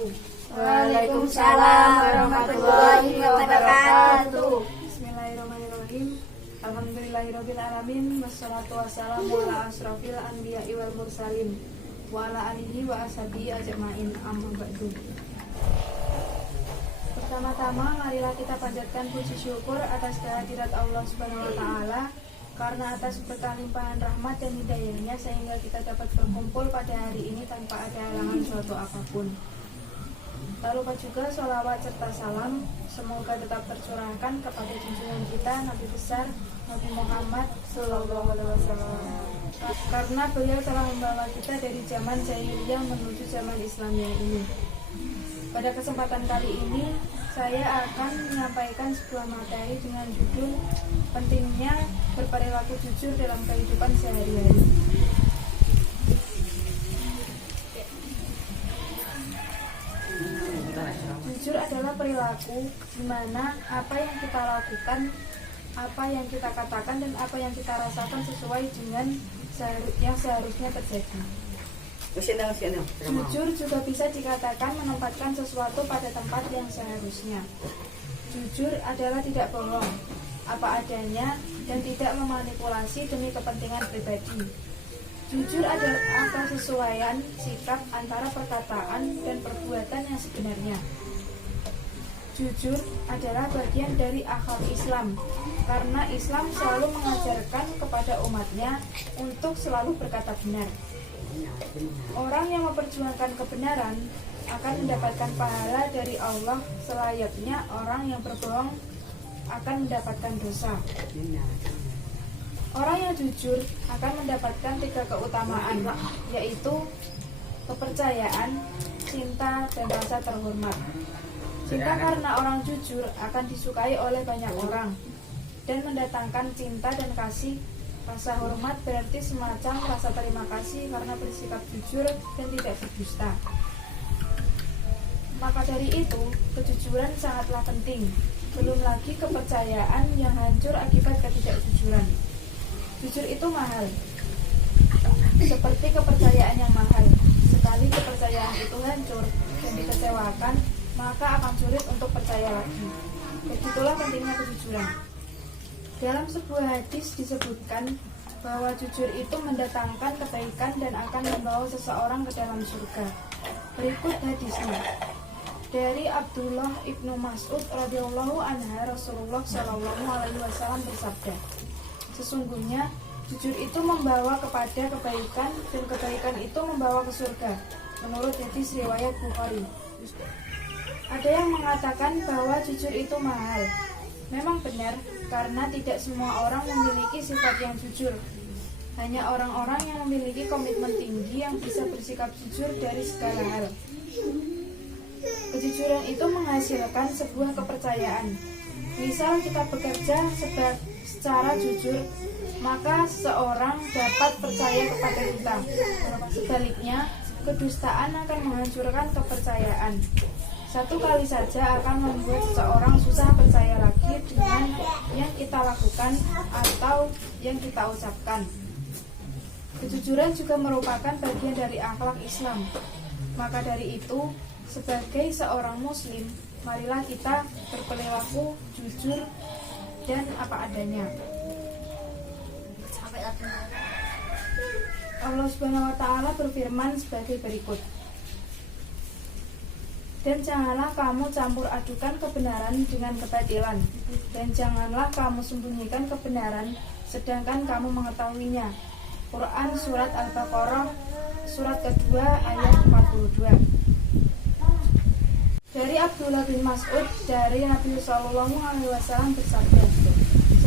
wabarakatuh. Waalaikumsalam warahmatullahi wabarakatuh. Bismillahirrahmanirrahim. Alhamdulillahirabbil alamin, wassalatu wassalamu ala asrofil anbiya'i wal mursalin wa ala alihi wa ashabihi ajmain, amma ba'du. Pertama-tama marilah kita panjatkan puji syukur atas kehadirat Allah Subhanahu wa taala, karena atas berkah limpahan rahmat dan hidayahnya sehingga kita dapat berkumpul pada hari ini tanpa ada halangan suatu apapun. Tak lupa juga sholawat serta salam semoga tetap tercurahkan kepada junjungan kita Nabi besar Nabi Muhammad Sallallahu Alaihi Wasallam, karena beliau telah membawa kita dari zaman jahiliyah menuju zaman Islam yang ini. Pada kesempatan kali ini saya akan menyampaikan sebuah materi dengan judul pentingnya berperilaku jujur dalam kehidupan sehari-hari. Jujur adalah perilaku di mana apa yang kita lakukan, apa yang kita katakan, dan apa yang kita rasakan sesuai dengan yang seharusnya terjadi. Jujur juga bisa dikatakan menempatkan sesuatu pada tempat yang seharusnya. Jujur adalah tidak bohong, apa adanya, dan tidak memanipulasi demi kepentingan pribadi. Jujur adalah kesesuaian sikap antara perkataan dan perbuatan yang sebenarnya. Jujur adalah bagian dari akhlak Islam, karena Islam selalu mengajarkan kepada umatnya untuk selalu berkata benar. Orang yang memperjuangkan kebenaran akan mendapatkan pahala dari Allah selayaknya orang yang berbohong akan mendapatkan dosa. Orang yang jujur akan mendapatkan 3 keutamaan, yaitu kepercayaan, cinta, dan rasa terhormat. Cinta karena orang jujur akan disukai oleh banyak orang dan mendatangkan cinta dan kasih. Rasa hormat berarti semacam rasa terima kasih karena bersikap jujur dan tidak berdusta. Maka dari itu, kejujuran sangatlah penting. Belum lagi kepercayaan yang hancur akibat ketidakjujuran. Jujur itu mahal, seperti kepercayaan yang mahal. Sekali kepercayaan itu hancur dan dikecewakan, maka akan sulit untuk percaya lagi. Begitulah pentingnya kejujuran. Dalam sebuah hadis disebutkan bahwa jujur itu mendatangkan kebaikan dan akan membawa seseorang ke dalam surga. Berikut hadisnya. Dari Abdullah ibnu Mas'ud radhiyallahu anhu, Rasulullah Shallallahu Alaihi Wasallam bersabda, sesungguhnya jujur itu membawa kepada kebaikan dan kebaikan itu membawa ke surga. Menurut hadis riwayat Bukhari. Ada yang mengatakan bahwa jujur itu mahal. Memang benar, karena tidak semua orang memiliki sifat yang jujur. Hanya orang-orang yang memiliki komitmen tinggi yang bisa bersikap jujur dari segala hal. Kejujuran itu menghasilkan sebuah kepercayaan. Misal kita bekerja secara jujur, maka seseorang dapat percaya kepada kita. Sebaliknya, kedustaan akan menghancurkan kepercayaan. Satu kali saja akan membuat seseorang susah percaya lagi dengan yang kita lakukan atau yang kita ucapkan. Kejujuran juga merupakan bagian dari akhlak Islam. Maka dari itu, sebagai seorang muslim, marilah kita berperilaku jujur dan apa adanya. Allah Subhanahu wa taala berfirman sebagai berikut. Dan janganlah kamu campur adukan kebenaran dengan kebatilan, dan janganlah kamu sembunyikan kebenaran sedangkan kamu mengetahuinya. Quran Surat Al-Baqarah Surat kedua ayat 42. Dari Abdullah bin Mas'ud dari Nabi Sallallahu Alaihi Wasallam bersabda,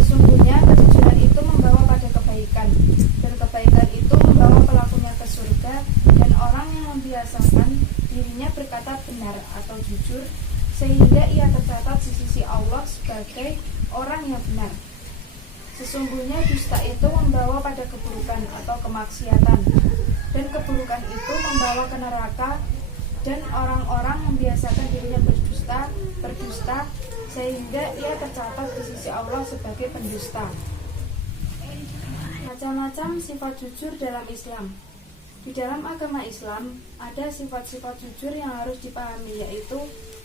sesungguhnya kejujuran itu membawa pada kebaikan, dan kebaikan itu membawa pelakunya ke surga, dan orang yang membiasakan dirinya berkata benar atau jujur sehingga ia tercatat di sisi Allah sebagai orang yang benar. Sesungguhnya dusta itu membawa pada keburukan atau kemaksiatan, dan keburukan itu membawa ke neraka, dan orang-orang membiasakan dirinya berdusta sehingga ia tercatat di sisi Allah sebagai pendusta. Macam-macam sifat jujur dalam Islam. Di dalam agama Islam ada sifat-sifat jujur yang harus dipahami, yaitu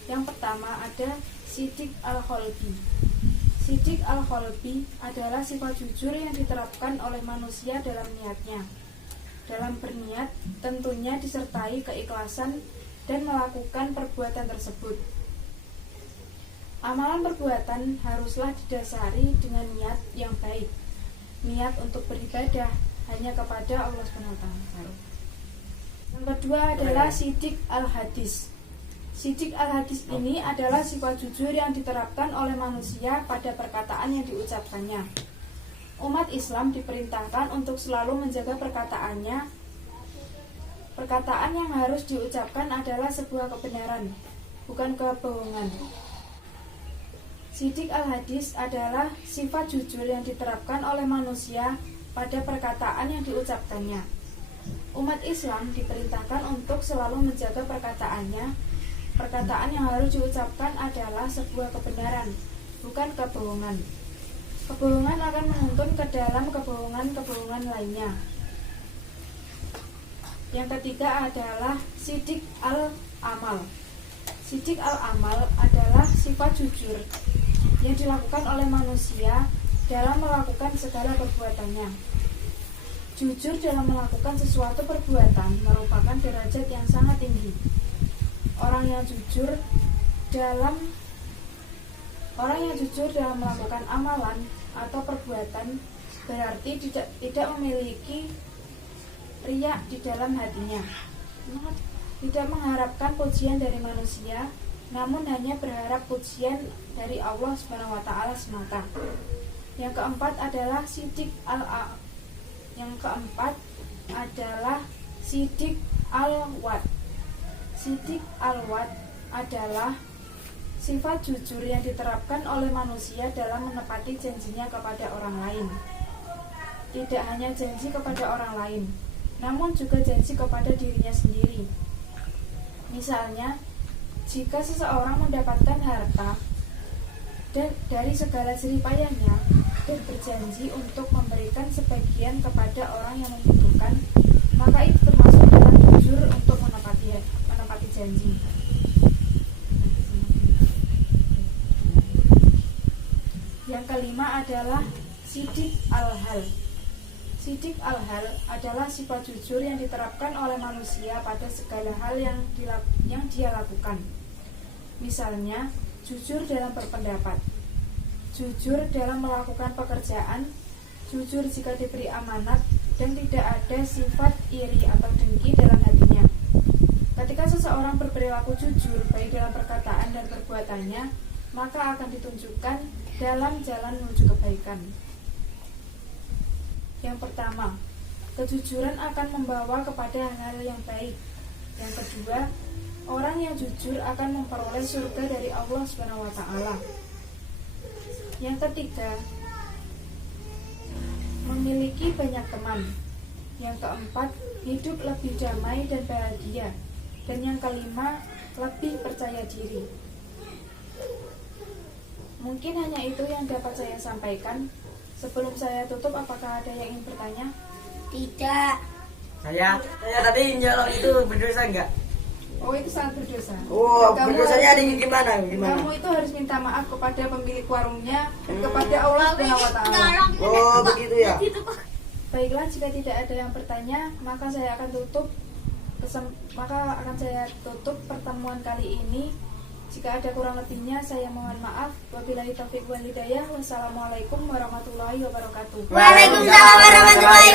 yang pertama ada Siddiq al-Qalbi. Siddiq al-Qalbi adalah sifat jujur yang diterapkan oleh manusia dalam niatnya. Dalam berniat tentunya disertai keikhlasan dan melakukan perbuatan tersebut. Amalan perbuatan haruslah didasari dengan niat yang baik. Niat untuk beribadah hanya kepada Allah SWT. Yang kedua adalah Siddiq al-Hadis. Siddiq al-Hadis ini adalah sifat jujur yang diterapkan oleh manusia pada perkataan yang diucapkannya. Umat Islam diperintahkan untuk selalu menjaga perkataannya. Perkataan yang harus diucapkan adalah sebuah kebenaran, bukan kebohongan. Siddiq al-Hadis adalah sifat jujur yang diterapkan oleh manusia pada perkataan yang diucapkannya. Umat Islam diperintahkan untuk selalu menjaga perkataannya. Perkataan yang harus diucapkan adalah sebuah kebenaran, bukan kebohongan. Kebohongan akan menuntun ke dalam kebohongan-kebohongan lainnya. Yang ketiga adalah Siddiq al-Amal. Siddiq al-Amal adalah sifat jujur yang dilakukan oleh manusia dalam melakukan segala perbuatannya. Jujur dalam melakukan sesuatu perbuatan merupakan derajat yang sangat tinggi. Orang yang jujur dalam melakukan amalan atau perbuatan berarti tidak memiliki riya di dalam hatinya. Tidak mengharapkan pujian dari manusia, namun hanya berharap pujian dari Allah SWT semata. Yang keempat adalah Siddiq al-Wad. Siddiq al-Wad adalah sifat jujur yang diterapkan oleh manusia dalam menepati janjinya kepada orang lain. Tidak hanya janji kepada orang lain, namun juga janji kepada dirinya sendiri. Misalnya, jika seseorang mendapatkan harta dan dari segala jerih payahnya dan berjanji untuk memberikan sebagian kepada orang yang membutuhkan, maka itu termasuk dalam jujur untuk menepati janji. Yang kelima adalah Siddiq al-Hal. Siddiq al-Hal adalah sifat jujur yang diterapkan oleh manusia pada segala hal yang dia lakukan. Misalnya, jujur dalam berpendapat, jujur dalam melakukan pekerjaan, jujur jika diberi amanat, dan tidak ada sifat iri atau dengki dalam hatinya. Ketika seseorang berperilaku jujur baik dalam perkataan dan perbuatannya, maka akan ditunjukkan dalam jalan menuju kebaikan. Yang pertama, kejujuran akan membawa kepada hal yang baik. Yang kedua, orang yang jujur akan memperoleh surga dari Allah SWT. Yang ketiga, memiliki banyak teman. Yang keempat, hidup lebih damai dan bahagia. Dan yang kelima, lebih percaya diri. Mungkin hanya itu yang dapat saya sampaikan. Sebelum saya tutup, apakah ada yang ingin bertanya? Tidak. Saya tadi nyolong itu berdosa enggak? Oh, itu sangat berdosa. Oh, Kamu berdosanya harus- gimana? Kamu itu harus minta maaf kepada pemilik warungnya dan kepada Allah SWT. Oh, begitu ya. Baiklah, jika tidak ada yang bertanya, maka saya akan tutup pertemuan kali ini. Jika ada kurang lebihnya, saya mohon maaf. Wabillahi taufiq wal hidayah. Wassalamualaikum warahmatullahi wabarakatuh. Waalaikumsalam warahmatullahi